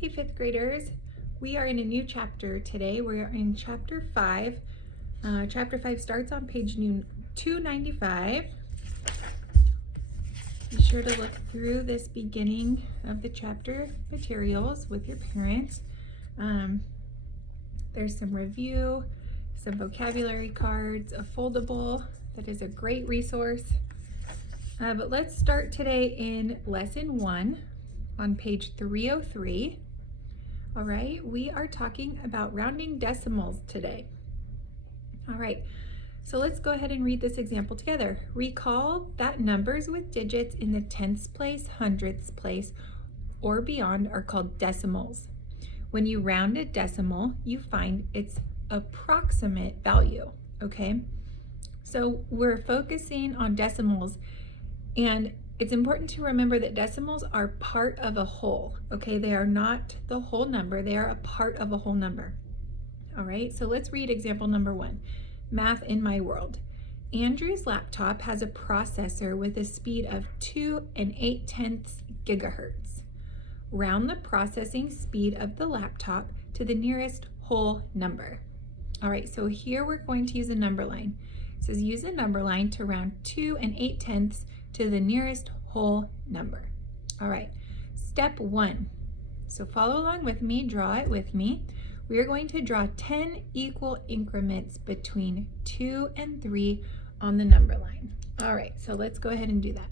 Hey fifth graders, we are in a new chapter today. We are in chapter 5. Chapter 5 starts on page 295. Be sure to look through this beginning of the chapter materials with your parents. There's some review, some vocabulary cards, a foldable that is a great resource. But let's start today in lesson 1 on page 303. All right, we are talking about rounding decimals today. All right, so let's go ahead and read this example together. Recall that numbers with digits in the tenths place, hundredths place, or beyond are called decimals. When you round a decimal, you find its approximate value, okay? So we're focusing on decimals, and it's important to remember that decimals are part of a whole, okay? They are not the whole number, they are a part of a whole number. All right, so let's read example number 1, Math in My World. Andrew's laptop has a processor with a speed of 2 8/10 gigahertz. Round the processing speed of the laptop to the nearest whole number. All right, so here we're going to use a number line. It says use a number line to round 2 8/10 to the nearest whole number. All right, step 1. So follow along with me, draw it with me. We are going to draw 10 equal increments between 2 and 3 on the number line. All right, so let's go ahead and do that.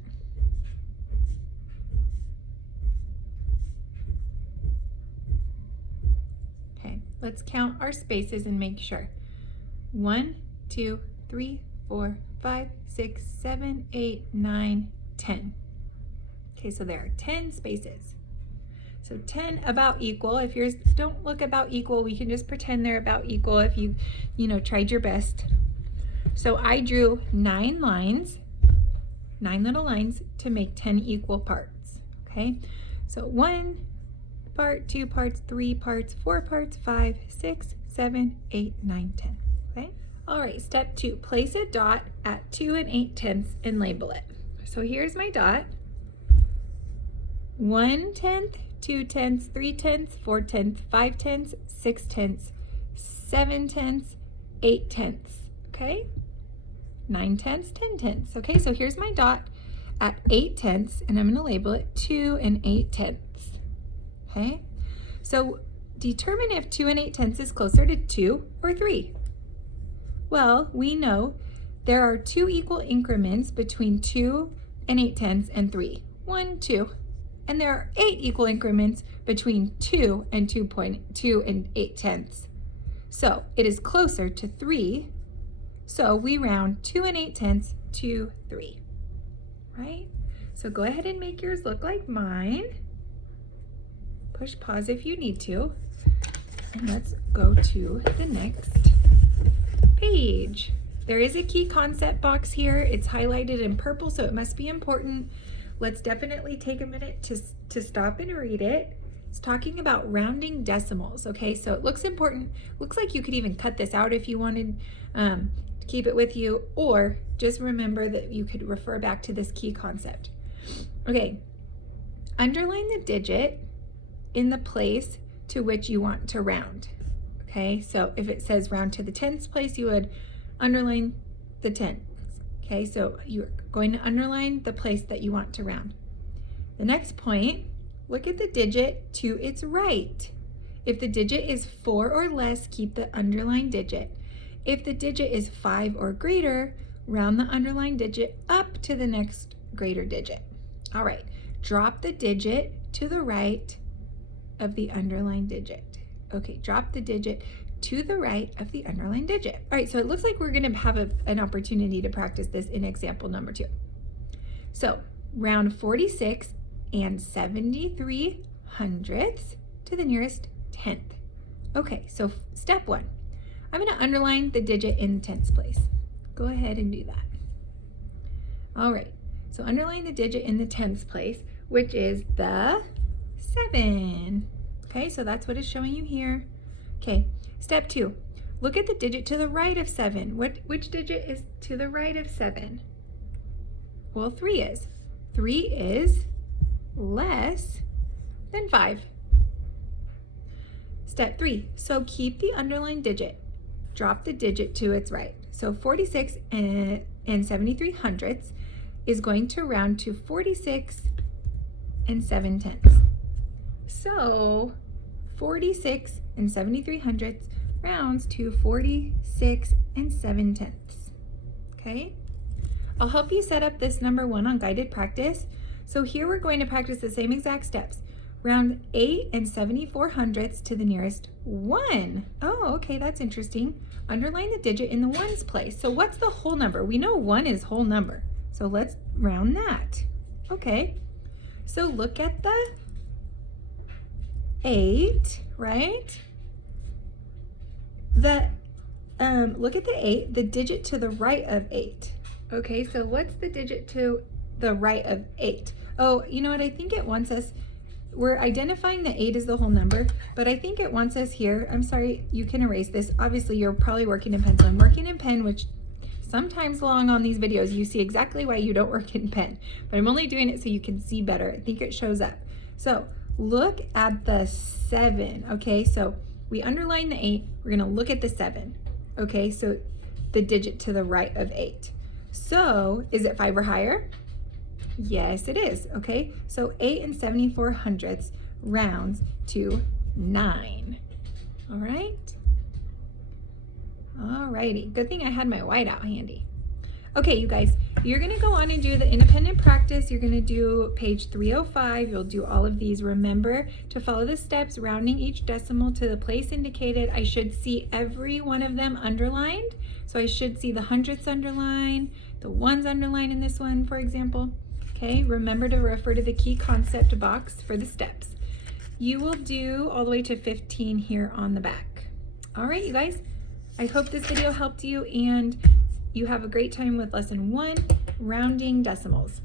Okay, let's count our spaces and make sure. 1, 2, 3, 4, 5, 6, 7, 8, 9, 10. Okay, so there are 10 spaces. So 10 about equal. If yours don't look about equal, we can just pretend they're about equal if you tried your best. So I drew 9 lines, 9 little lines to make 10 equal parts, okay? So 1 part, 2 parts, 3 parts, 4 parts, 5, 6, 7, 8, 9, 10, okay? All right, step 2, place a dot at 2 8/10 and label it. So here's my dot. 1/10, 2/10, 3/10, 4/10, 5/10, 6/10, 7/10, 8/10, okay? 9/10, 10/10, okay? So here's my dot at 8/10, and I'm gonna label it 2 8/10, okay? So determine if 2 8/10 is closer to 2 or 3. Well, we know there are 2 equal increments between 2 8/10 and 3. 1, 2. And there are 8 equal increments between 2 and 2.2 8/10. So it is closer to 3. So we round 2 8/10 to 3, right? So go ahead and make yours look like mine. Push pause if you need to. And let's go to the next page. There is a key concept box here. It's highlighted in purple, so it must be important. Let's definitely take a minute to stop and read it. It's talking about rounding decimals, okay? So it looks important. Looks like you could even cut this out if you wanted to keep it with you, or just remember that you could refer back to this key concept. Okay, underline the digit in the place to which you want to round, okay? So if it says round to the tenths place, you would underline the tenths. Okay, so you're going to underline the place that you want to round. The next point, look at the digit to its right. If the digit is 4 or less, keep the underlined digit. If the digit is 5 or greater, round the underlined digit up to the next greater digit. All right, drop the digit to the right of the underlined digit. Okay, drop the digit to the right of the underlined digit. All right, so it looks like we're gonna have an opportunity to practice this in example number 2. So round 46 73 hundredths to the nearest tenth. Okay, so step 1, I'm gonna underline the digit in the tenths place. Go ahead and do that. All right, so underline the digit in the tenths place, which is the 7. Okay, so that's what it's showing you here. Okay, step 2, look at the digit to the right of 7. Which digit is to the right of 7? Well, 3 is. 3 is less than 5. Step 3, so keep the underlined digit. Drop the digit to its right. So 46 and 73 hundredths is going to round to 46 and 7 tenths. So 46 and 73 hundredths rounds to 46 and 7 tenths. Okay? I'll help you set up this number 1 on guided practice. So here we're going to practice the same exact steps. Round 8 and 74 hundredths to the nearest 1. Oh, okay, that's interesting. Underline the digit in the ones place. So what's the whole number? We know 1 is whole number. So let's round that. Okay, so look at the 8, right? Look at the 8, the digit to the right of 8. Okay, so what's the digit to the right of 8? Oh, you know what? I think it wants us, we're identifying the 8 as the whole number, but I think it wants us here. I'm sorry, you can erase this. Obviously, you're probably working in pen, so I'm working in pen, which sometimes along on these videos, you see exactly why you don't work in pen, but I'm only doing it so you can see better. I think it shows up. So look at the 7, okay? So we underline the 8, we're gonna look at the 7, okay? So the digit to the right of 8. So is it 5 or higher? Yes, it is, okay? So 8 and 74 hundredths rounds to 9, all right? All righty, good thing I had my whiteout handy. Okay, you guys, you're gonna go on and do the independent practice. You're gonna do page 305. You'll do all of these. Remember to follow the steps, rounding each decimal to the place indicated. I should see every one of them underlined. So I should see the hundredths underlined, the ones underlined in this one, for example. Okay, remember to refer to the key concept box for the steps. You will do all the way to 15 here on the back. All right, you guys, I hope this video helped you and you have a great time with lesson 1, rounding decimals.